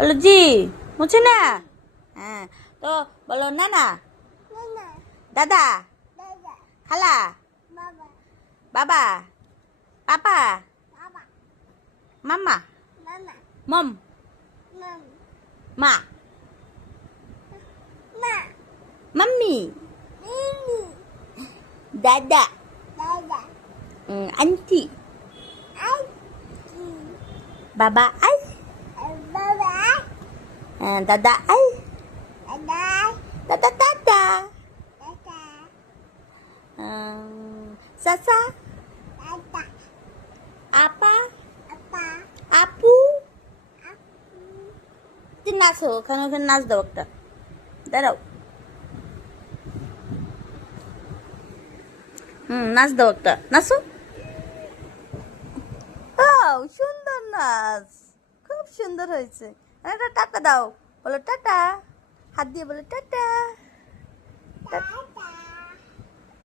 বলো জি, মুছে না। হ্যাঁ, তো বলো নানা, দাদা, খালা, বাবা, পাপা, মামা, মম, মা, মাম্মি, দাদা, আন্টি, বাবা আই, দাদা আই, দাদা দাদা, চাচা, আপা, আপু। তুই নাচো, ওখানে ওখানে নাচ দাও একটা, দাঁড়াও। নাচ দাও একটা, নাচো। ও সুন্দর নাচ, খুব সুন্দর হয়েছে। একটা টাটা দাও, বলো টাটা, হাত দিয়ে বলো টাটা।